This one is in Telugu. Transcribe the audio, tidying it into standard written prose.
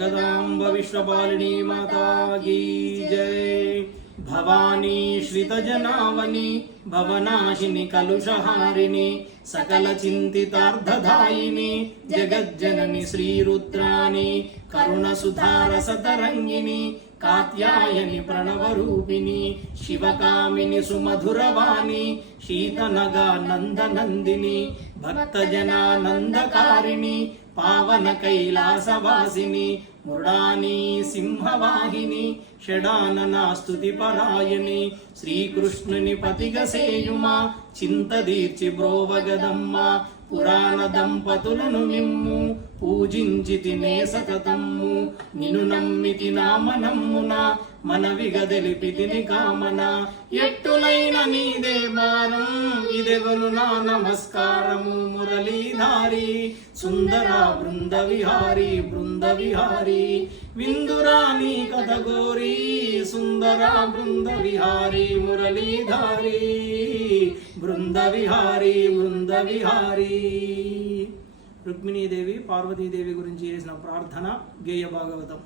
जगदांब विश्वपालिनी माता की जय। भवानी श्रितजनावनी भवनाशिनी कलुषहारिणी सकल चिंतितार्थदायिनी जगज्जननी श्रीरुद्राणी करुणसुधारसतरंगिनी कात्यायनी प्रणवरूपिणी शिवकामिनी सुमधुरवाणी शीतनगा नंदनंदिनी भक्तजनानंदकारिणी पावन कैलासवासिनी मुरडानी सिंहवाहिनी षडानना स्तुतिपरायणी श्रीकृष्णुनि पतिगसेयुमा చింతదీర్చి బ్రోవగదమ్మ పురాణ దంపతులను మిమ్ము పూజించితినే సతతమ్ము నిన్ను నమ్మితి నామనమ్మున మనవిగదెలిపితిని కామన ఎట్టులైన నీదే భారం ఇదెగను నా నమస్కారము మురళీధారి సుందర బృంద విహారీ విందురా నీ కథ గోరి సుందర బృంద విహారీ మురళీధారి బృంద విహారీ రుక్మిణీదేవి పార్వతీదేవి గురించి చేసిన ప్రార్థన గేయ భాగవతం।